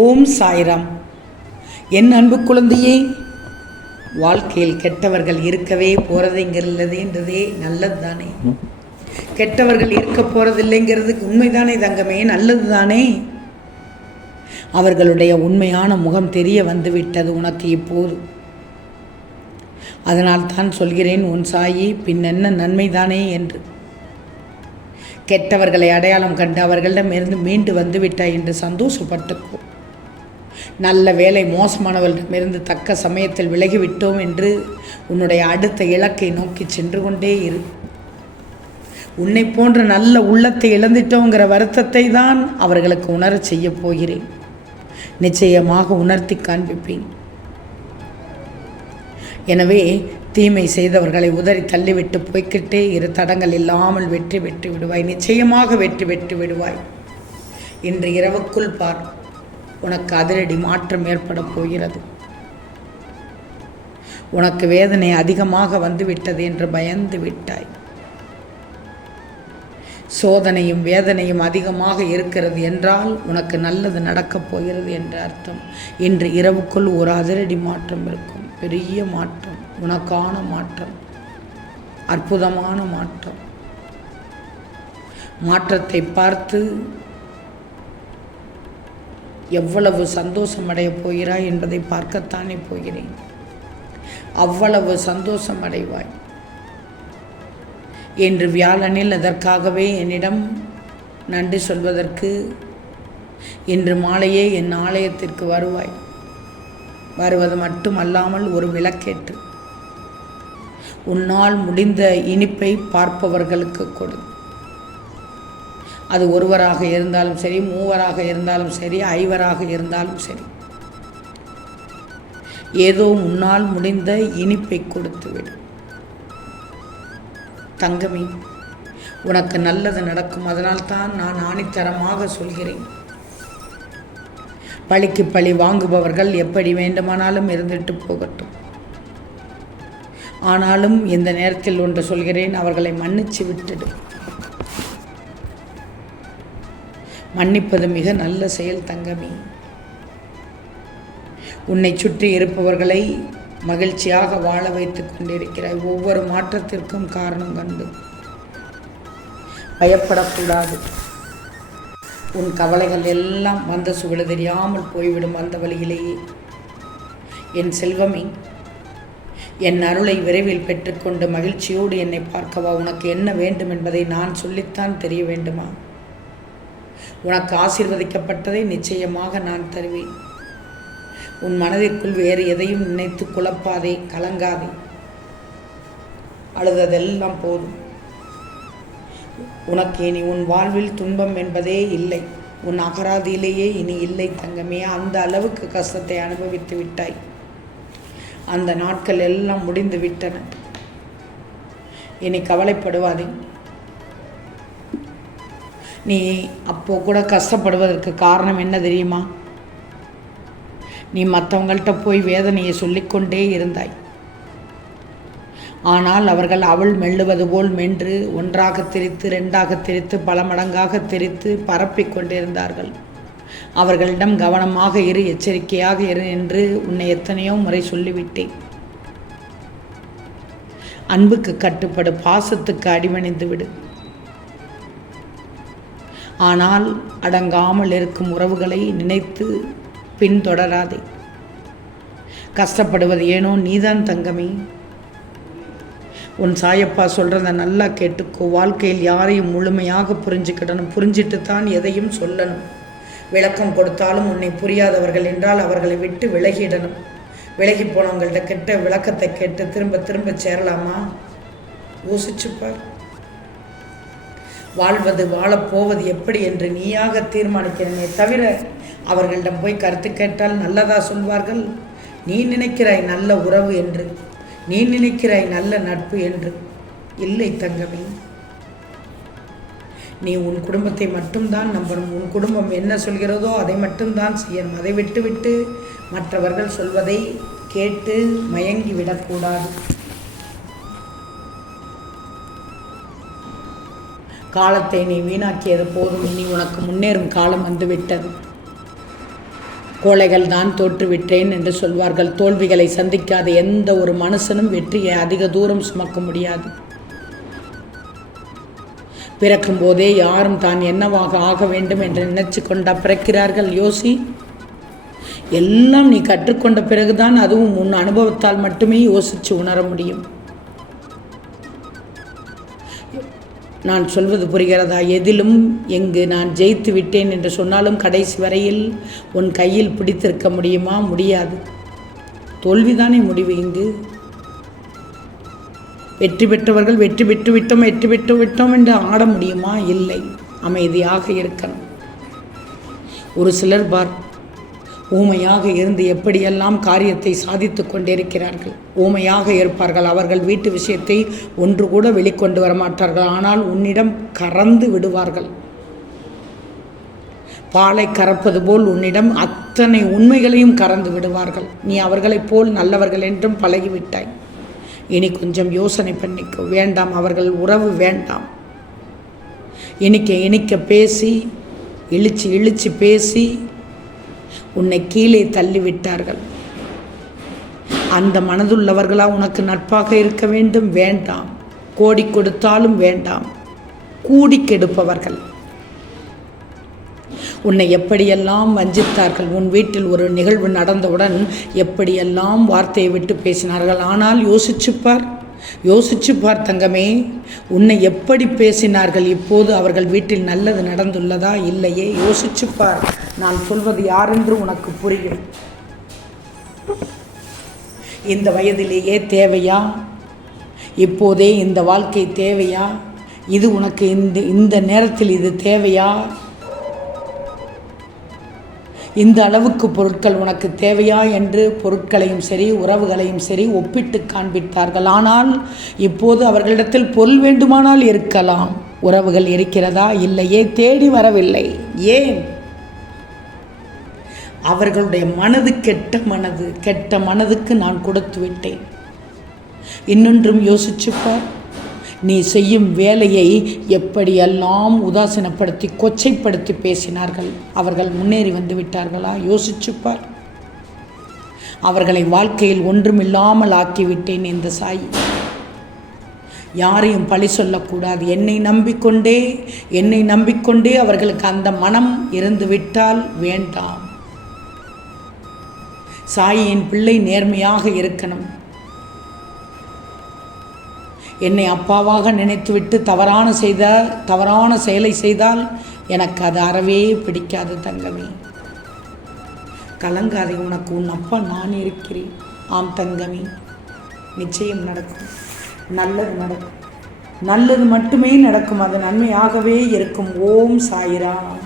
ஓம் சாய்ராம். என் அன்பு குழந்தையே வாழ்க்கையில் கெட்டவர்கள் இருக்கவே போகிறதுங்கிறதுன்றதே நல்லது தானே கெட்டவர்கள் இருக்க போகிறதில்லைங்கிறதுக்கு உண்மைதானே தங்கமே நல்லது தானே அவர்களுடைய உண்மையான முகம் தெரிய வந்துவிட்டது உனக்கு இப்போது. அதனால் தான் சொல்கிறேன் உன் சாயி பின்னென்ன நன்மை நன்மைதானே என்று. கெட்டவர்களை அடையாளம் கண்டு அவர்களிடமிருந்து மீண்டு வந்துவிட்டாய் என்று சந்தோஷப்பட்டுக்கோ நல்ல வேலை மோசமானவர்களிடமிருந்து தக்க சமயத்தில் விலகிவிட்டோம் என்று உன்னுடைய அடுத்த இலக்கை நோக்கி சென்று கொண்டே இரு. உன்னை போன்ற நல்ல உள்ளத்தை இழந்துட்டோங்கிற வருத்தத்தை தான் அவர்களுக்கு உணரச் செய்யப் போகிறேன். நிச்சயமாக உணர்த்தி காண்பிப்பேன். எனவே தீமை செய்தவர்களை உதறி தள்ளிவிட்டு போய்க்கிட்டே இரு. தடங்கள் இல்லாமல் வெற்றி பெற்று விடுவாய். நிச்சயமாக வெற்றி பெற்று விடுவாய். இன்று இரவுக்குள் பார். உனக்கு அதிரடி மாற்றம் ஏற்பட போகிறது. உனக்கு வேதனை அதிகமாக வந்துவிட்டது என்று பயந்து விட்டாய். சோதனையும் வேதனையும் அதிகமாக இருக்கிறது என்றால் உனக்கு நல்லது நடக்கப் போகிறது என்ற அர்த்தம். இன்று இரவுக்குள் ஒரு அதிரடி மாற்றம் இருக்கும். பெரிய மாற்றம் உனக்கான மாற்றம் அற்புதமான மாற்றம். மாற்றத்தை பார்த்து எவ்வளவு சந்தோஷமடைய போகிறாய் என்பதை பார்க்கத்தானே போகிறேன். அவ்வளவு சந்தோஷம் அடைவாய் என்று வியாழனில் அதற்காகவே என்னிடம் நன்றி சொல்வதற்கு இன்று மாலையே என் ஆலயத்திற்கு வருவாய். வருவது மட்டுமல்லாமல் ஒரு விளக்கேற்று உன்னால் முடிந்த இனிப்பை பார்ப்பவர்களுக்கு கொடு. அது ஒருவராக இருந்தாலும் சரி மூவராக இருந்தாலும் சரி ஐவராக இருந்தாலும் சரி. ஏதோ உன்னால் முடிந்த இனிப்பை கொடுத்துவிடும் தங்கமி உனக்கு நல்லது நடக்கும் அதனால்தான் நான் ஆணித்தரமாக சொல்கிறேன். பழிக்கு பழி வாங்குபவர்கள் எப்படி வேண்டுமானாலும் இருந்துட்டு போகட்டும். ஆனாலும் இந்த நேரத்தில் ஒன்று சொல்கிறேன் அவர்களை மன்னிச்சு விட்டுடு. மன்னிப்பது மிக நல்ல செயல் தங்கமி. உன்னை சுற்றி இருப்பவர்களை மகிழ்ச்சியாக வாழ வைத்துக் கொண்டிருக்கிறாய் ஒவ்வொரு மாற்றத்திற்கும் காரணம் கண்டு பயப்படக்கூடாது. உன் கவலைகள் எல்லாம் வந்த சுவடு தெரியாமல் போய்விடும் அந்த வழியிலேயே என் செல்வமே என் அருளை விரைவில் பெற்றுக்கொண்டு மகிழ்ச்சியோடு என்னை பார்க்கவா? உனக்கு என்ன வேண்டும் என்பதை நான் சொல்லித்தான் தெரிய வேண்டுமா? உனக்கு ஆசீர்வதிக்கப்பட்டதை நிச்சயமாக நான் தருவேன். உன் மனதிற்குள் வேறு எதையும் நினைத்து குழப்பாதே கலங்காதே. அழுததெல்லாம் போதும். உனக்கு இனி உன் வாழ்வில் துன்பம் என்பதே இல்லை. உன் அகராதியிலேயே இனி இல்லை தங்கமே. அந்த அளவுக்கு கஷ்டத்தை அனுபவித்து விட்டாய். அந்த நாட்கள் எல்லாம் முடிந்து விட்டன. இனி கவலைப்படுவாதே. நீ அப்போ கூட கஷ்டப்படுவதற்கு காரணம் என்ன தெரியுமா? நீ மற்றவங்கள்ட்ட போய் வேதனையை சொல்லிக்கொண்டே இருந்தாய். ஆனால் அவர்கள் அவள் மெல்லுவது போல் மென்று ஒன்றாக திரித்து ரெண்டாக திரித்து பல மடங்காக திரித்து பரப்பிக் கொண்டிருந்தார்கள். அவர்களிடம் கவனமாக இரு எச்சரிக்கையாக இரு என்று உன்னை எத்தனையோ முறை சொல்லிவிட்டேன். அன்புக்கு கட்டுப்படு பாசத்துக்கு அடிவணிந்து விடு ஆனால் அடங்காமல் இருக்கும் உறவுகளை நினைத்து பின்தொடராதே. கஷ்டப்படுவது ஏனோ நீதான் தங்கமே. உன் சாயப்பா சொல்கிறத நல்லா கேட்டுக்கோ. வாழ்க்கையில் யாரையும் முழுமையாக புரிஞ்சுக்கிடணும். புரிஞ்சிட்டு தான் எதையும் சொல்லணும். விளக்கம் கொடுத்தாலும் உன்னை புரியாதவர்கள் என்றால் அவர்களை விட்டு விலகிடணும். விலகி போனவங்கள்ட்ட கெட்ட விளக்கத்தை கேட்டு திரும்ப திரும்ப சேரலாமா? யோசிச்சுப்பார் வாழ்வது வாழப்போவது எப்படி என்று நீயாக தீர்மானிக்கிறனே தவிர அவர்களிடம் போய் கருத்து கேட்டால் நல்லதா சொல்வார்கள்? நீ நினைக்கிறாய் நல்ல உறவு என்று. நீ நினைக்கிறாய் நல்ல நட்பு என்று. இல்லை தங்கமே. நீ உன் குடும்பத்தை மட்டும்தான் நம்பணும். உன் குடும்பம் என்ன சொல்கிறதோ அதை மட்டும்தான் செய்யணும். அதை விட்டுவிட்டு மற்றவர்கள் சொல்வதை கேட்டு மயங்கி விடக்கூடாது காலத்தை நீ வீணாக்கியது போதும். இனி உனக்கு முன்னேறும் காலம் வந்து விட்டது கோழைகள் தான் தோற்றுவிட்டேன் என்று சொல்வார்கள். தோல்விகளை சந்திக்காத எந்த ஒரு மனுஷனும் வெற்றியை அதிக தூரம் சுமக்க முடியாது. பிறக்கும் போதே யாரும் தான் என்னவாக ஆக வேண்டும் என்று நினைச்சு கொண்டா பிறக்கிறார்கள். யோசி எல்லாம் நீ கற்றுக்கொண்ட பிறகுதான் அதுவும் உன் அனுபவத்தால் மட்டுமே யோசித்து உணர முடியும். நான் சொல்வது புரிகிறதா? எதிலும் எங்கு நான் ஜெயித்து விட்டேன் என்று சொன்னாலும் கடைசி வரையில் உன் கையில் பிடித்திருக்க முடியுமா? முடியாது. தோல்விதானே முடிவு இங்கு. வெற்றி பெற்றவர்கள் வெற்றி பெற்று விட்டோம் வெற்றி பெற்று விட்டோம் என்று ஆட முடியுமா? இல்லை. அமைதியாக இருக்கணும். ஒரு சிலர் பார் ஊமையாக இருந்து எப்படியெல்லாம் காரியத்தை சாதித்து கொண்டிருக்கிறார்கள்? ஊமையாக இருப்பார்கள். அவர்கள் வீட்டு விஷயத்தை ஒன்று கூட வெளிக்கொண்டு வரமாட்டார்கள். ஆனால் உன்னிடம் கறந்து விடுவார்கள். பாலை கறப்பது போல் உன்னிடம் அத்தனை உண்மைகளையும் கறந்து விடுவார்கள். நீ அவர்களைப் போல் நல்லவர்கள் என்றும் பழகிவிட்டாய். இனி கொஞ்சம் யோசனை பண்ணிக்கோ. வேண்டாம் அவர்கள் உறவு வேண்டாம். இனிக்க இனிக்க பேசி இழிச்சு இழிச்சு பேசி உன்னை கீழே தள்ளிவிட்டார்கள். அந்த மனதுள்ளவர்களா உனக்கு நட்பாக இருக்க வேண்டும்? வேண்டாம். கோடி கொடுத்தாலும் வேண்டாம். கூடி கெடுப்பவர்கள். உன்னை எப்படியெல்லாம் வஞ்சித்தார்கள்? உன் வீட்டில் ஒரு நிகழ்வு நடந்தவுடன் எப்படியெல்லாம் வார்த்தையை விட்டு பேசினார்கள்? ஆனால் யோசிச்சுப்பார் யோசிச்சு தங்கமே உன்னை எப்படி பேசினார்கள் இப்போது அவர்கள் வீட்டில் நல்லது நடந்துள்ளதா இல்லையே? யோசிச்சு பார் நான் சொல்வது யாரென்று உனக்கு புரியும். இந்த வயதிலேயே தேவையா? இப்போதே இந்த வாழ்க்கை தேவையா? இது உனக்கு இந்த இந்த நேரத்தில் இது தேவையா? இந்த அளவுக்கு பொருட்கள் உனக்கு தேவையா என்று பொருட்களையும் சரி உறவுகளையும் சரி ஒப்பிட்டு காண்பித்தார்கள். ஆனால் இப்போது அவர்களிடத்தில் பொருள் வேண்டுமானால் இருக்கலாம். உறவுகள் இருக்கிறதா இல்லையே தேடி வரவில்லை. ஏன்? அவர்களுடைய மனது கெட்ட மனது கெட்ட மனதுக்கு நான் கொடுத்து விட்டேன். இன்னொன்றும் யோசிச்சுப்பார். நீ செய்யும் வேலையை எப்படியெல்லாம் உதாசீனப்படுத்தி கொச்சைப்படுத்தி பேசினார்கள்? அவர்கள் முன்னேறி வந்து விட்டார்களா யோசிச்சுப்பார். அவர்களை வாழ்க்கையில் ஒன்றுமில்லாமல் ஆக்கிவிட்டேன் இந்த சாய். யாரையும் பழி சொல்லக்கூடாது. என்னை நம்பிக்கொண்டே என்னை நம்பிக்கொண்டே அவர்களுக்கு அந்த மனம் இருந்து விட்டால் வேண்டாம். சாயின் பிள்ளை நேர்மையாக இருக்கணும். என்னை அப்பாவாக நினைத்துவிட்டு தவறான செய்த தவறான செயலை செய்தால் எனக்கு அது அறவே பிடிக்காது தங்கமே. கலங்காதே உனக்கு உன் அப்பா நான் இருக்கிறேன். ஆம் தங்கமே நிச்சயம் நடக்கும். நல்லது நடக்கும். நல்லது மட்டுமே நடக்கும். அது நன்மையாகவே இருக்கும். ஓம் சாயிராம்.